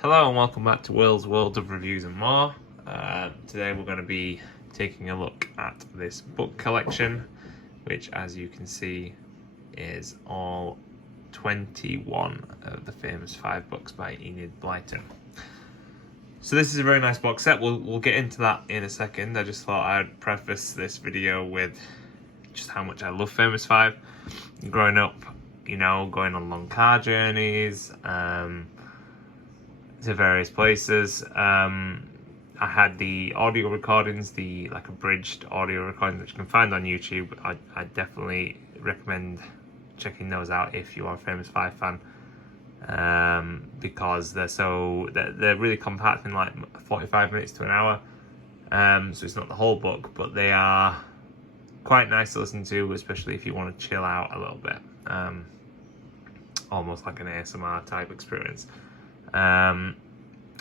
Hello and welcome back to Will's World of Reviews and More. Today we're going to be taking a look at this book collection, which as you can see is all 21 of the famous 5 books by Enid Blyton. So this is a very nice box set. We'll get into that in a second. I just thought I'd preface this video with just how much I love Famous 5. Growing up, going on long car journeys, to various places. I had the audio recordings, the abridged audio recordings, which you can find on YouTube. I definitely recommend checking those out if you are a Famous 5 fan, because they're really compact in like 45 minutes to an hour. So it's not the whole book, but they are quite nice to listen to, especially if you want to chill out a little bit. Almost like an ASMR type experience.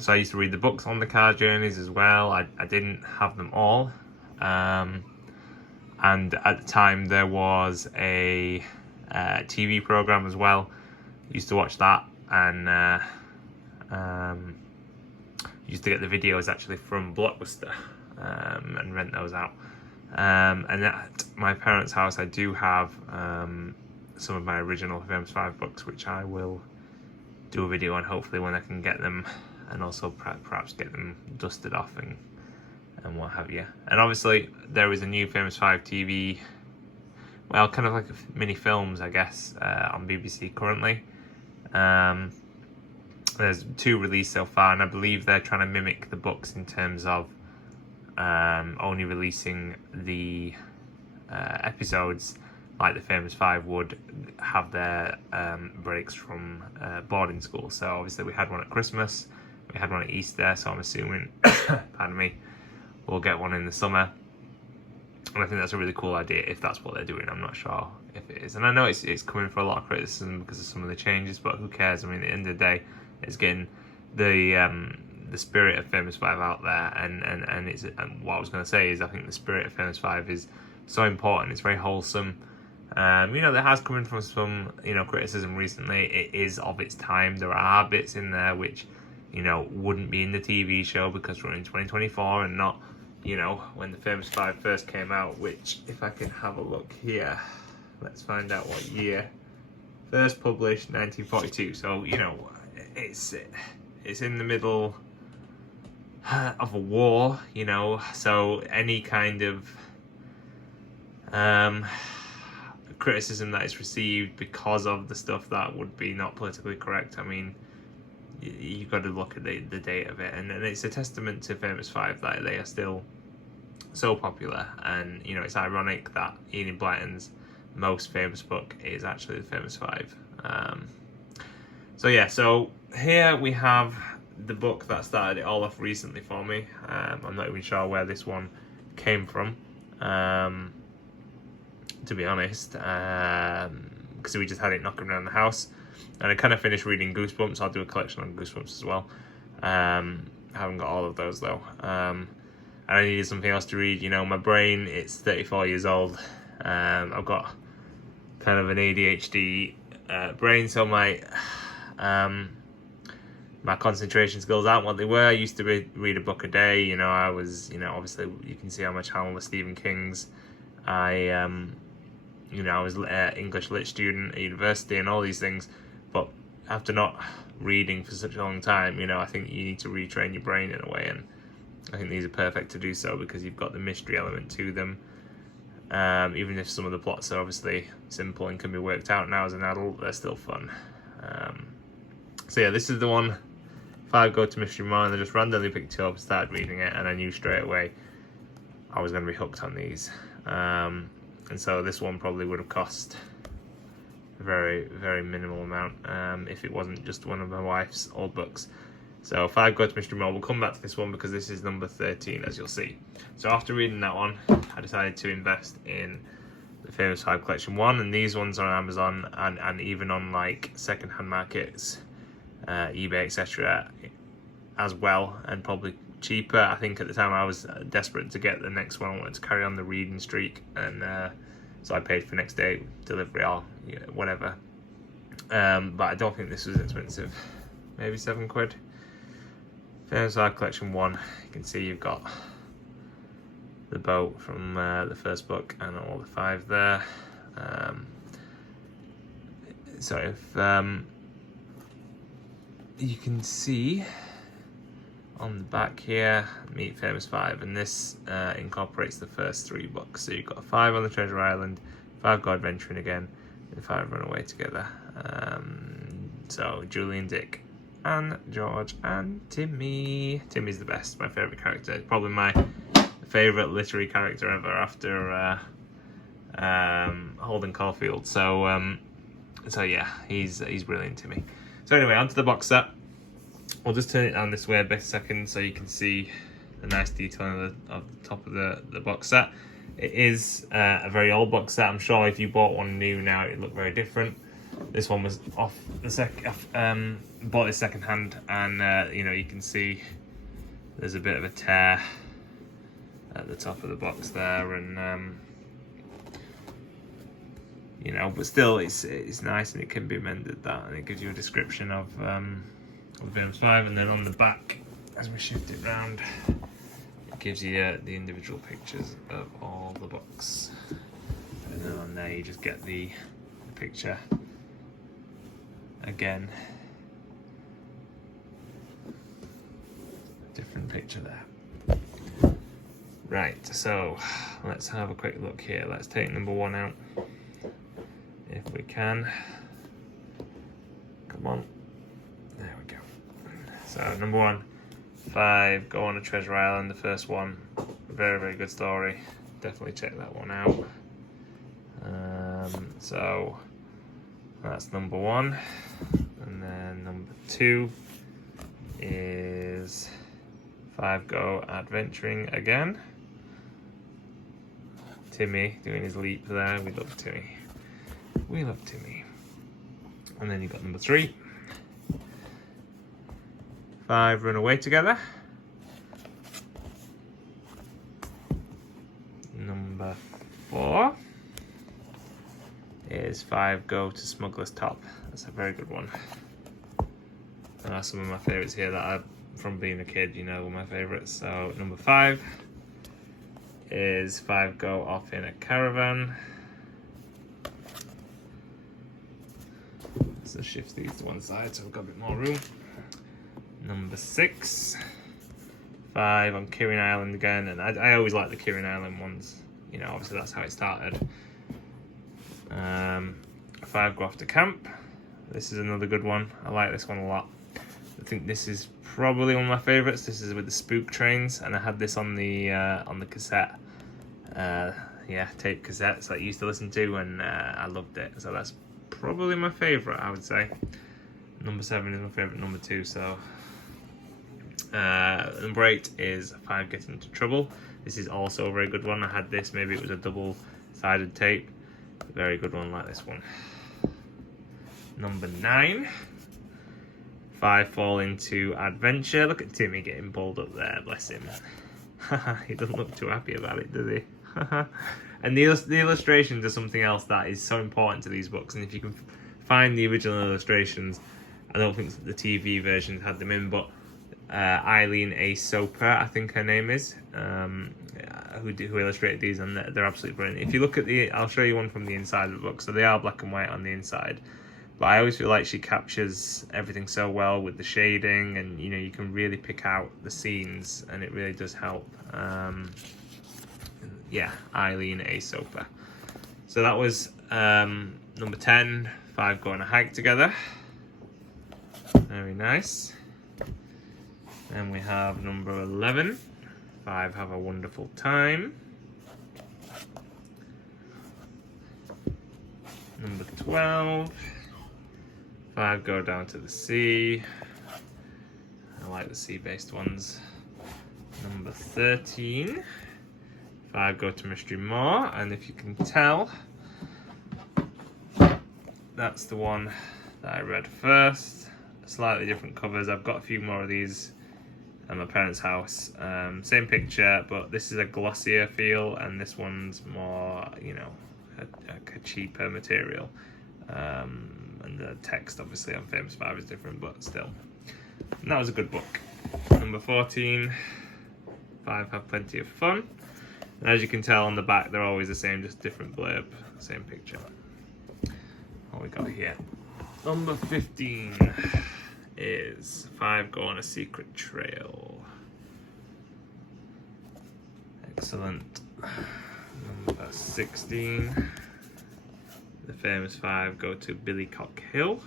So I used to read the books on the car journeys as well. I didn't have them all, and at the time there was a TV program as well. Used to watch that, and used to get the videos actually from Blockbuster, and rent those out. And at my parents' house I do have some of my original Famous 5 books, which I will do a video on hopefully when I can get them, and also perhaps get them dusted off and what have you. And obviously there is a new Famous 5 TV, well, kind of like mini films I guess, on BBC currently. There's 2 released so far, and I believe they're trying to mimic the books in terms of only releasing the episodes like the Famous 5 would have their breaks from boarding school. So obviously we had one at Christmas, we had one at Easter, so I'm assuming, pardon me, we'll get one in the summer. And I think that's a really cool idea if that's what they're doing. I'm not sure if it is. And I know it's coming for a lot of criticism because of some of the changes, but who cares? I mean, at the end of the day, it's getting the spirit of Famous 5 out there, and what I was going to say is I think the spirit of Famous 5 is so important. It's very wholesome. There has come in from some, criticism recently. It is of its time. There are bits in there which, wouldn't be in the TV show because we're in 2024 and not, when the Famous 5 first came out, which, if I can have a look here, let's find out what year. First published, 1942. So, it's in the middle of a war, so any kind of criticism that is received because of the stuff that would be not politically correct, I mean, you've got to look at the date of it, and it's a testament to Famous 5 that they are still so popular. And it's ironic that Enid Blyton's most famous book is actually the Famous 5. So here we have the book that started it all off recently for me. I'm not even sure where this one came from, to be honest, because we just had it knocking around the house, and I kind of finished reading Goosebumps. I'll do a collection on Goosebumps as well. I haven't got all of those though, and I needed something else to read. My brain, it's 34 years old. I've got kind of an ADHD brain, so my concentration skills aren't what they were. I used to read a book a day. I was, obviously you can see on my channel with Stephen King's. I was an English lit student at university and all these things, but after not reading for such a long time, I think you need to retrain your brain in a way, and I think these are perfect to do so because you've got the mystery element to them. Even if some of the plots are obviously simple and can be worked out now as an adult, they're still fun. This is the one. If I go to Mystery More, and I just randomly picked it up and started reading it, and I knew straight away I was going to be hooked on these. And so this one probably would have cost a very, very minimal amount if it wasn't just one of my wife's old books. So if I go to Mystery More, we'll come back to this one because this is number 13, as you'll see. So after reading that one, I decided to invest in the Famous 5 Collection 1, and these ones are on Amazon and even on like second-hand markets, eBay, etc. as well, and probably cheaper. I think at the time I was desperate to get the next one. I wanted to carry on the reading streak, and so I paid for next day delivery or whatever. But I don't think this was expensive. Maybe £7. Famous Five Collection 1. You can see you've got the boat from the first book and all the 5 there. So if you can see on the back here, Meet Famous Five, and this incorporates the first 3 books. So you've got 5 on the Treasure Island, 5 go adventuring again, and 5 run away together. So Julian, Dick, and George, and Timmy. Timmy's the best, my favourite character. Probably my favourite literary character ever after Holden Caulfield. So yeah, he's brilliant to me. So anyway, onto the box set. We'll just turn it down this way a bit a second so you can see the nice detailing of the top of the box set. It is a very old box set. I'm sure if you bought one new now, it'd look very different. This one was off the bought it second hand, and you can see there's a bit of a tear at the top of the box there, and but still it's nice and it can be mended, that, and it gives you a description of Famous Five, and then on the back, as we shift it round, it gives you the individual pictures of all the books, and then on there you just get the picture again, different picture there. Right, so let's have a quick look here. Let's take number 1 out if we can. Come on, there we go. So number 1, 5 go on a Treasure Island, the first one. Very, very good story, definitely check that one out. So that's number 1, and then number 2 is 5 go adventuring again. Timmy doing his leap there. We love Timmy. We love Timmy. And then you've got number 3, 5 run away together. Number 4 is 5 go to Smuggler's Top. That's a very good one. And that's some of my favourites here that are from being a kid, were my favourites. So number 5 is 5 go off in a caravan. So shift these to one side so we've got a bit more room. Number 6, 5 on Kirin Island again, and I always like the Kirin Island ones. Obviously that's how it started. 5 go off to camp. This is another good one. I like this one a lot. I think this is probably one of my favourites. This is with the spook trains, and I had this on the cassette. Tape cassettes that I used to listen to, and I loved it. So that's probably my favourite, I would say. Number 7 is my favourite number 2. So number 8 is 5 get into trouble. This is also a very good one. I had this, maybe it was a double-sided tape. Very good one, like this one. Number 9, 5 fall into adventure. Look at Timmy getting balled up there, bless him. He doesn't look too happy about it, does he? And the illustrations are something else that is so important to these books, and if you can find the original illustrations, I don't think the TV versions had them in, but Eileen A Soper, I think her name is, who illustrated these, and they're absolutely brilliant. If you look at I'll show you one from the inside of the book. So they are black and white on the inside, but I always feel like she captures everything so well with the shading, and you can really pick out the scenes, and it really does help. Eileen A Soper. So that was number 10, 5 go on a hike together. Very nice. Then we have number 11, 5 have a wonderful time. Number 12, 5 go down to the sea. I like the sea-based ones. Number 13, 5 go to Mystery Moor, and if you can tell, that's the one that I read first. Slightly different covers. I've got a few more of these at my parents' house. Same picture, but this is a glossier feel, and this one's more, a cheaper material. And the text, obviously, on Famous Five is different, but still. And that was a good book. Number 14, 5 have plenty of fun. And as you can tell on the back, they're always the same, just different blurb, same picture. What we got here? Number 15 is 5 go on a secret trail. Excellent. Number 16, the famous 5 go to Billycock Hill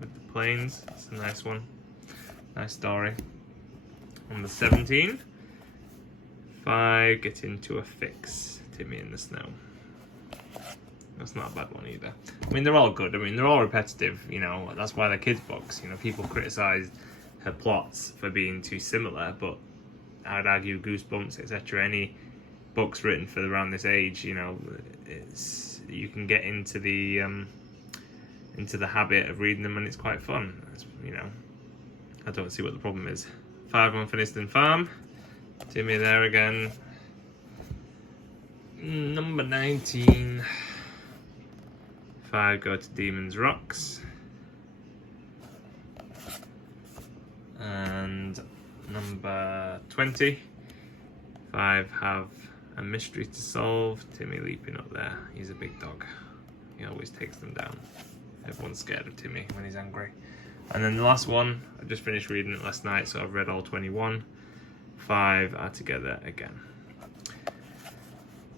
with the planes. It's a nice one. Nice story. Number 17, 5 get into a fix. Timmy in the snow. That's not a bad one either. I mean, they're all good. I mean, they're all repetitive, you know. That's why they're kids' books. You know, people criticise her plots for being too similar, but I'd argue Goosebumps, etc., any books written for around this age, you know, you can get into the habit of reading them, and it's quite fun. You know, I don't see what the problem is. 5 on Finiston Farm. Timmy there again. Number 19. 5 go to Demon's Rocks. And number 20. 5 have a mystery to solve. Timmy leaping up there. He's a big dog. He always takes them down. Everyone's scared of Timmy when he's angry. And then the last one, I just finished reading it last night, so I've read all 21. 5 are together again.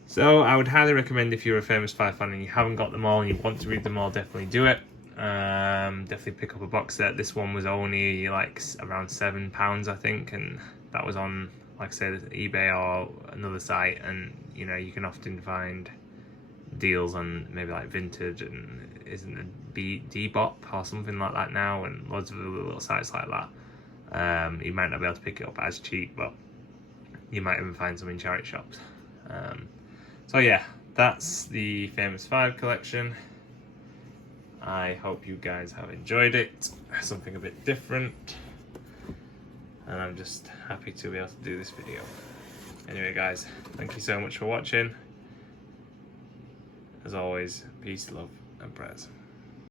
So I would highly recommend, if you're a Famous 5 fan and you haven't got them all and you want to read them all, definitely do it. Definitely pick up a box set. This one was only like around £7, I think, and that was on, like I said, eBay or another site, and you know, you can often find deals on maybe like Vinted and isn't a Depop or something like that now, and loads of little sites like that. You might not be able to pick it up as cheap, but you might even find some in charity shops. So yeah, that's the Famous 5 collection. I hope you guys have enjoyed it. Something a bit different. And I'm just happy to be able to do this video. Anyway guys, thank you so much for watching. As always, peace, love and prayers.